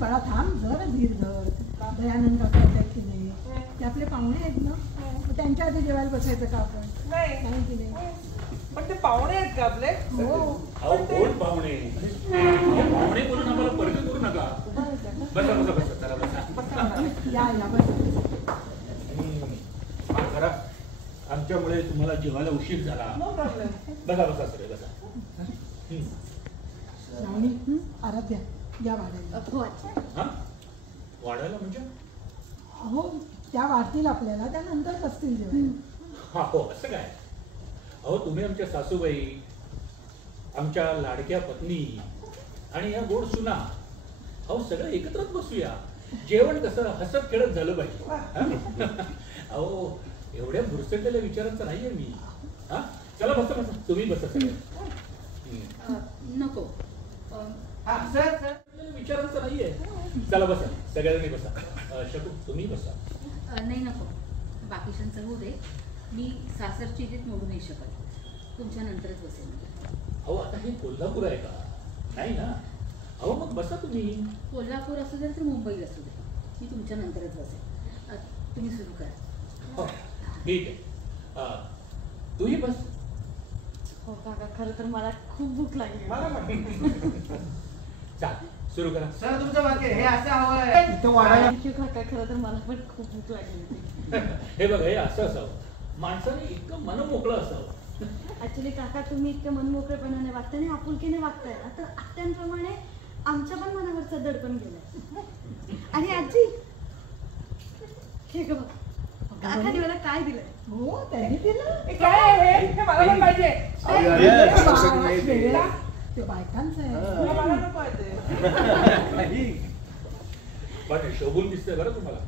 बाळा थांब जरा धीर धर. दयानंद काका आहेत की नाही, ते आपले पाहुणे आहेत ना, त्यांच्या आधी जेवायला बसायचं का आपण? नाही की नाही? पण ते पाहुणे आहेत का आपले? हो. कोण पाहुणे? पाहुणे बोलून आम्हाला पर्ग करू नका. बसा बसा बसा चला बसा. या या बसा. खरा आमच्यामुळे तुम्हाला जेवायला उशीर झाला. बसा बसा सगळे बसा. आराध्या या वाढायला. वाढायला म्हणजे? हो त्या वाढतील आपल्याला, त्यानंतर बसतील जेवण. हो असं काय? अहो तुम्ही आमच्या सासूबाई, आमच्या लाडक्या पत्नी आणि या गोड सुना, अहो सगळं एकत्रच बसूया. जेवण कसं हसत खेळत झालं पाहिजे. अहो एवढ्या भुरसटलेल्या विचारांचा नाहीये मी. हा चला बसा बसा, तुम्ही बसा सगळे. नको विचारांचं नाहीये. चला बसा सगळ्यांनी बसा. शकू तुम्ही बसा. नाही नको, बाकीच्यांचं होऊ दे. मी सासरची इज्जत मोडू नाही शकत. तुमच्या नंतरच बसेल. अहो आता हे कोल्हापूर आहे का? नाही ना. अहो मग बसा तुम्ही. कोल्हापूर असू दे तर मुंबईत असू दे, मी तुमच्या नंतरच बसेल. तुम्ही सुरू करा. हो ठीक आहे. तूही बस. हो काका, खरं तर मला खूप भूक लागली. चाल सुरू करा. सर तुमचं वाक्य हे असं हवंय. काका खरं तर मला पण खूप भूक लागली होती. हे बघ हे असं असावं, माणसाने इतकं मन मोकळं असावं. ऍक्च्युली काका तुम्ही इतकं मनमोकळेपणाने वागताय आणि आपुलकीने वागताय ना, तर आत्यांप्रमाणे आमच्या पण मनावरचं दडपण गेलंय. आणि आजी हे बघ काकाने मला काय दिलंय. हो त्यांनी दिलं. काय हे मला पण पाहिजे. ते बायकांचं आहे. मला नको आहे ते. पण शोभून दिसतंय बरं तुम्हाला.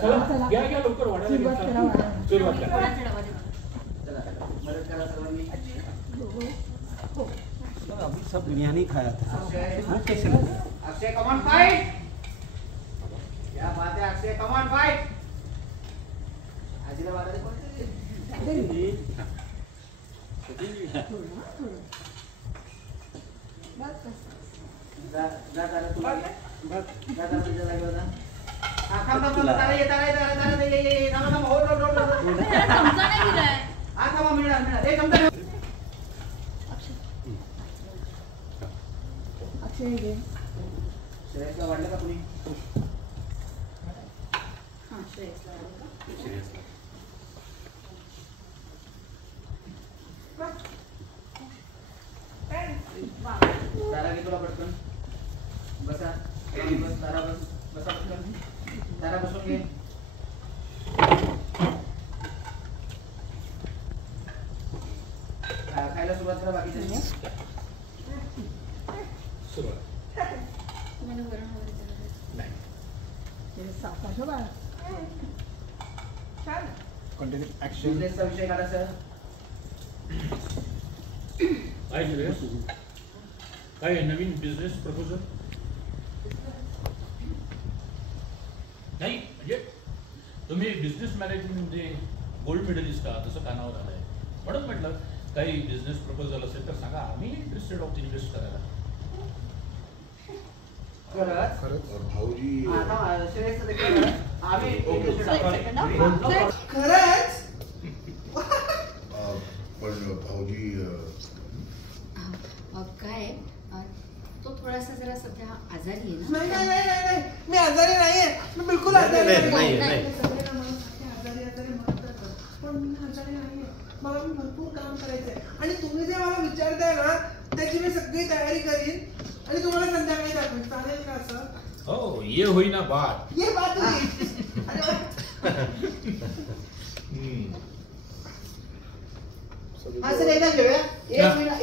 चला चला घ्या घ्या लवकर वाढायला. सुरुवात करा. मदत करा सर्वांनी. अभी सब दुनिया नहीं खाया था. अक्षय कमान फाइट. क्या बात है अक्षय कमान फाइट. आजीला वाढायला कोण? अक्षय घे. श्रेयसला वाढलं का कुणी? हां श्रेयसला तारा घे तुला पटकन. बसा बस तारा बस. बसा पटकन तारा बसून घे. खायला सुरुवात करा बाकीच्या. सुरुवात. तुम्हाला वरण वगैरे नाही. हे सापाचं बाळ. छान. Continue action. बिझनेसचा विषय काढा सर. काय श्रेयस? काय नवीन बिझनेस प्रपोजल? नाही म्हणजे तुम्ही बिझनेस मॅनेजमेंटमध्ये गोल्ड मेडलिस्ट आहात तसं कानावर आलंय, म्हणून म्हटलं काही बिझनेस प्रपोजल असेल तर सांगा. आम्ही इंटरेस्टेड आहोत इन्व्हेस्ट करायला. खरंच भाऊजी आता श्रेयसचं देखील आम्ही खरंच पण भाऊजी काय तो थोडासा जरा सध्या आजारी आहे ना. नाही नाही नाही नाही मी आजारी नाहीये. मी बिलकुल आजारी नाही. आजारी म्हणतात पण मी आजारी नाहीये. मला मी भरपूर काम करायचंय आणि तुम्ही जे मला विचारताय ना त्याची मी सगळी तयारी करीन आणि तुम्हाला संध्याकाळी दाखवेन. चालेल का असं? हो ये होईना बात. ये बात होती. हा सर एकदा घेऊया. एक मिनिट.